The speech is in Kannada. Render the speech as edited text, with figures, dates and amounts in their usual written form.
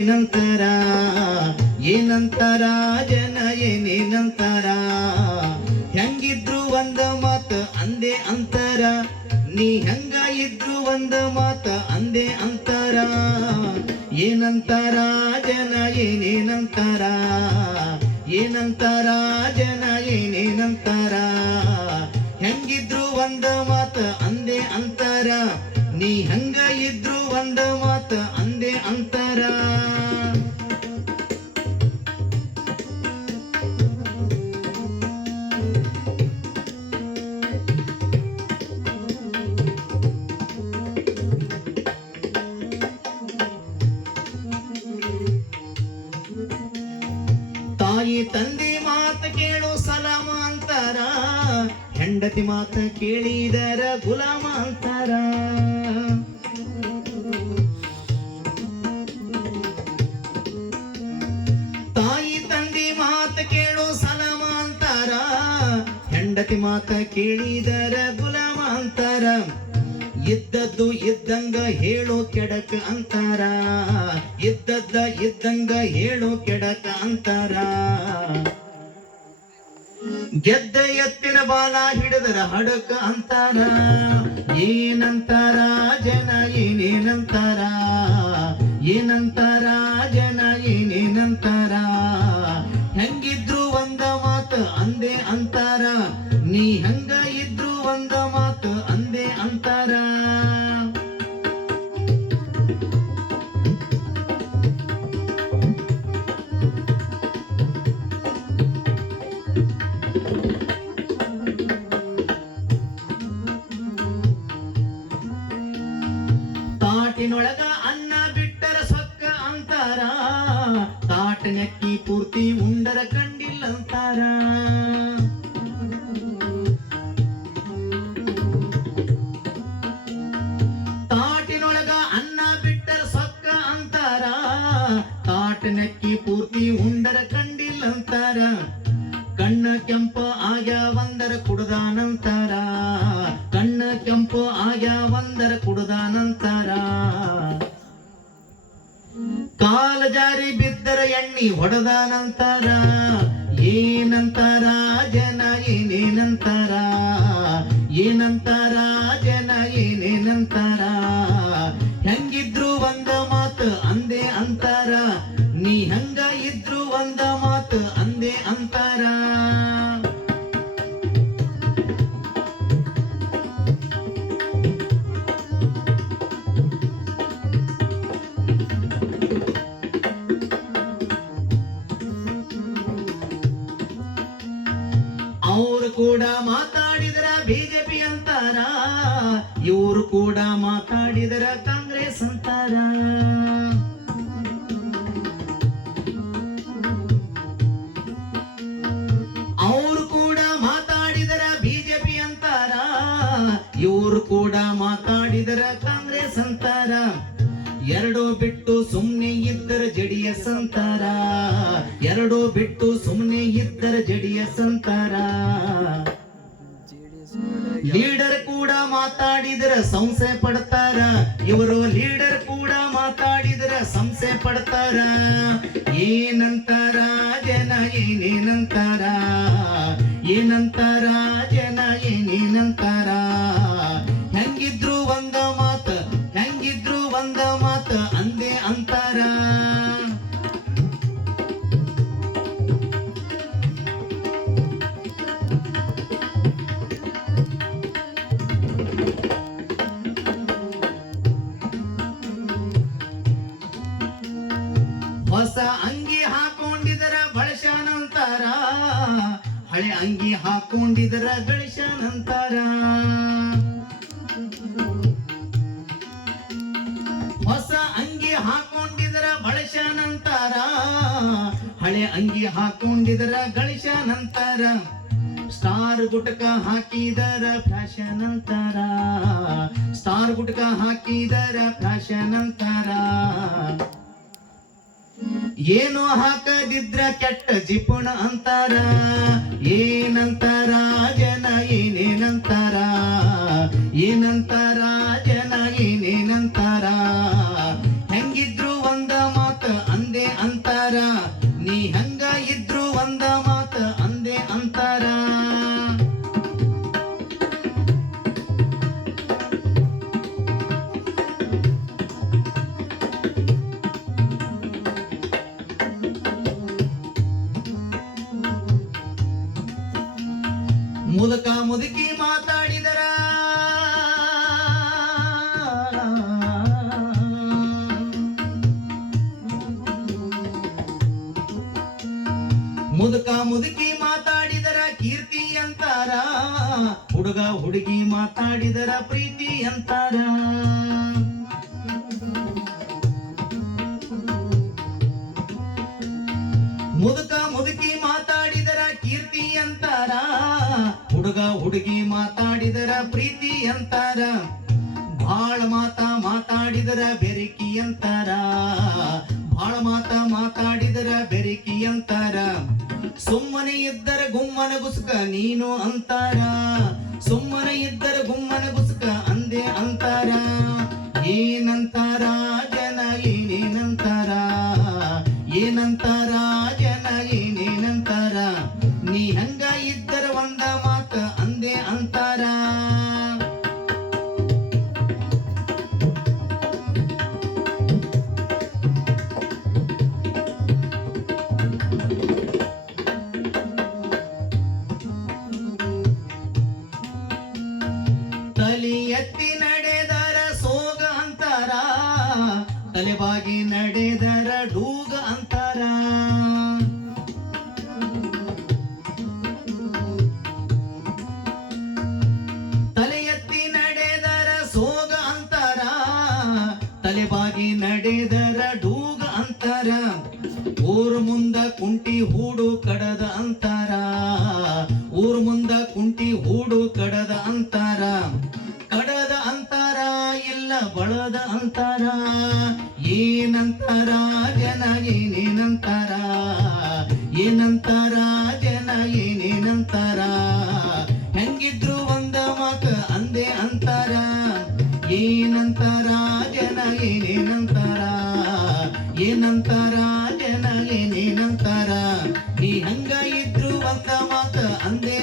ಏನಂತರ ಏನಂತರ ಜನ ಏನೇನಂತರ ಹೆಂಗಿದ್ರು ಒಂದ ಮಾತ ಅಂದೆ ಅಂತರ ನೀ ಹೆಂಗ ಇದ್ರು ಒಂದ ಮಾತ ಅಂದೆ ಅಂತರ ಏನಂತರ ಜನ ಏನೇನಂತರ ಏನಂತರ ಜನ ಏನೇನಂತರ ಹೆಂಗಿದ್ರು ಒಂದ ಮಾತ ಅಂದೆ ಅಂತರ ನೀ ಹೆಂಗ ಇದ್ರು ಒಂದ ಮಾತ ಅಂದೆ ಅಂತರ ತಾಯಿ ತಂದೆ ಮಾತ ಕೇಳೋ ಸಲಾಮ ಅಂತಾರ ಹೆಂಡತಿ ಮಾತ ಕೇಳಿದರ ಗುಲಾಮ ಅಂತಾರ ತಾಯಿ ತಂದೆ ಮಾತ ಕೇಳೋ ಸಲಾಮ ಅಂತಾರ ಹೆಂಡತಿ ಮಾತ ಕೇಳಿದರ ಗುಲಾಮ ಅಂತಾರ ಇದ್ದದ್ದು ಇದ್ದಂಗ ಹೇಳೋ ಕೆಡಕ ಅಂತಾರ ಇದ್ದದ್ದ ಇದ್ದಂಗ ಹೇಳೋ ಕೆಡಕ ಅಂತಾರ ಗೆದ್ದ ಎತ್ತಿನ ಬಾಲ ಹಿಡಿದರ ಹಡಕ ಅಂತಾರ ಏನಂತಾರ ಜನ ಏನೇನಂತಾರ ಏನಂತಾರ ಜನ ಏನೇನಂತಾರ ಹೆಂಗಿದ್ರು ಒಂದ ಮಾತು ಅಂದೆ ಅಂತಾರ ನೀ ಹಂಗ ಇದ್ರು ಒಂದ ಮಾತು ಅಂದೆ ಅಂತಾರ ತಾಟಿನೊಳಗ ಅನ್ನ ಬಿಟ್ಟರ ಸೊಕ್ಕ ಅಂತಾರ ತಾಟನಕ್ಕಿ ಪೂರ್ತಿ ಉಂಡರ ಕಂಡಿಲ್ಲ ಅಂತಾರ ತಾಟಿನೊಳಗ ಅನ್ನ ಬಿಟ್ಟರ ಸೊಕ್ಕ ಅಂತಾರ ತಾಟನಕ್ಕಿ ಪೂರ್ತಿ ಉಂಡರ ಕಂಡಿಲ್ಲ ಅಂತಾರ ಕಣ್ಣ ಕೆಂಪ ಆಗ್ಯಾವಂದರ ಕುಡ್ದಾನಂತಾರ ಕಣ್ಣ ಕೆಂಪು ಆಗ್ಯಾವಂದರ ಕುಡ್ದಾನಂತಾರ ಕಾಲ ಜಾರಿ ಬಿದ್ದರ ಎಣ್ಣಿ ಹೊಡೆದಾನಂತಾರ ಏನಂತಾರ ಜನ ಏನೇನಂತಾರ ಏನಂತಾರ ಜನ ಏನೇನಂತಾರ ಹೆಂಗಿದ್ರು ಒಂದ ಮಾತು ಅಂದೆ ಅಂತಾರ ನೀ ಹಂಗ ಇದ್ರು ಒಂದ ಮಾತು ಅಂದೆ ಅಂತಾರ ಅವರು ಕೂಡ ಮಾತಾಡಿದರ ಬಿಜೆಪಿ ಅಂತಾರ ಇವರು ಕೂಡ ಮಾತಾಡಿದರ ಕಾಂಗ್ರೆಸ್ ಅಂತಾರ ಅವರು ಕೂಡ ಮಾತಾಡಿದರ ಬಿಜೆಪಿ ಅಂತಾರ ಇವರು ಕೂಡ ಮಾತಾಡಿದರ ಕಾಂಗ್ರೆಸ್ ಅಂತಾರ ಎರಡು ಬಿಟ್ಟು ಸುಮ್ನೆ ಇದ್ದರ ಜೆಡಿಎಸ್ ಅಂತಾರ ಎರಡು ಬಿಟ್ಟು ಸುಮ್ನೆ ಇದ್ದರ ಜೆಡಿಎಸ್ ಅಂತಾರ ಲೀಡರ್ ಕೂಡ ಮಾತಾಡಿದರ ಸಂಶಯ ಪಡ್ತಾರ ಇವರು ಲೀಡರ್ ಕೂಡ ಮಾತಾಡಿದರ ಸಂಶಯ ಪಡ್ತಾರ ಏನಂತಾರ ಜನ ಏನೇನಂತಾರ ಏನಂತಾರ ಜನ ಏನೇನಂತಾರ ಹೆಂಗಿದ್ರು ಒಂದ ಮಾತ ಹೆಂಗಿದ್ರು ಒಂದ ಮಾತ ಅಂದೆ ಅಂತಾರ ಹೊಸ ಅಂಗಿ ಹಾಕೊಂಡಿದರ ಬಳಶಾನಂತಾರ ಹಳೆ ಅಂಗಿ ಹಾಕೊಂಡಿದರ ಗಳಿಶಾನಂತಾರ ಹೊಸ ಅಂಗಿ ಹಾಕೊಂಡಿದರ ಬಳಶಾನಂತಾರ ಹಳೆ ಅಂಗಿ ಹಾಕೊಂಡಿದರ ಗಳಿಶಾನಂತಾರ ಸ್ಟಾರ್ ಗುಟಕ ಹಾಕಿದರ ಫ್ಯಾಷನ್ ಅಂತಾರ ಸ್ಟಾರ್ ಗುಟಕ ಹಾಕಿದರ ಫ್ಯಾಷನ್ ಅಂತಾರ ಏನು ಹಾಕದಿದ್ರ ಕೆಟ್ಟ ಜಿಪುಣ ಅಂತಾರ ಏನಂತಾರ ಜನ ಏನೇನಂತಾರ ಏನಂತಾರ ಜನ ಏನೇನಂತಾರ ಹೆಂಗಿದ್ರು ಒಂದ ಮಾತ ಅಂತಾರ ನೀ ಹಂಗ ಇದ್ರು ಒಂದ ಮಾತ ಅಂದೆ ಅಂತಾರ ಮುದುಕ ಮುದುಕಿ ಮಾತಾಡಿದರ ಮುದುಕ ಮುದುಕಿ ಮಾತಾಡಿದರ ಕೀರ್ತಿ ಅಂತಾರ ಹುಡುಗ ಹುಡುಗಿ ಮಾತಾಡಿದರ ಪ್ರೀತಿ ಅಂತಾರ ಮುದುಕ ಮುದುಕಿ ಮಾತಾಡಿದರ ಕೀರ್ತಿ ಅಂತಾರ ಹುಡುಗ ಹುಡುಗಿ ಮಾತಾಡಿದರ ಪ್ರೀತಿ ಅಂತಾರ ಬಾಳ ಮಾತಾಡಿದರ ಬೆರಕಿ ಅಂತಾರ ಬಾಳ ಮಾತಾಡಿದರ ಬೆರಕಿ ಅಂತಾರ ಸುಮ್ಮನೆ ಇದ್ದರ ಗುಮ್ಮನ ಗುಸ್ಕ ನೀನು ಅಂತಾರ ಸುಮ್ಮನೆ ಇದ್ದರ ಗುಮ್ಮನ ಗುಸ್ಕ ಅಂದೆ ಅಂತಾರ ಏನಂತಾರ ಜನ ಏನೇನಂತಾರ ಏನಂತಾರ ಜನ ಏನೇನಂತಾರ ನೀ ಹಂಗ ಇದ್ದರ ಒಂದ ಮಾತ ಅಂದೆ ಅಂತಾರ ತಲೆ ಎತ್ತಿ ನಡೆದರ ಸೋಗ ಅಂತಾರ ತಲೆಬಾಗಿ ನಡೆದರ ಡೂಗ ಅಂತಾರ ತಲೆ ಎತ್ತಿ ನಡೆದರ ಸೋಗ ಅಂತಾರ ತಲೆಬಾಗಿ ನಡೆದರ ಡೂಗ ಅಂತಾರ ಊರ್ ಮುಂದ ಕುಂಟಿ ಹೂಡು ಕಡದ ಅಂತಾರ ಊರ್ ಮುಂದ ಕುಂಟಿ ಹೂಡು ಕಡದ ಅಂತಾರ ಕಡದ ಅಂತಾರ ಇಲ್ಲ ಬಳದ ಅಂತಾರ ಏನಂತಾರ ಜನ ಏನೇನಂತಾರ ಏನಂತಾರ ಜನ ಏನೇನಂತಾರ ಹೆಂಗಿದ್ರು ಒಂದ ಮಾತ ಅಂದೆ ಅಂತಾರ ಏನಂತಾರ ಜನ ಏನೇನಂತಾರ ಏನಂತಾರ ಜನ ಏನೇನಂತಾರ ನೀ ಹಂಗ ಇದ್ರು ಒಂದ ಮಾತ ಅಂದೆ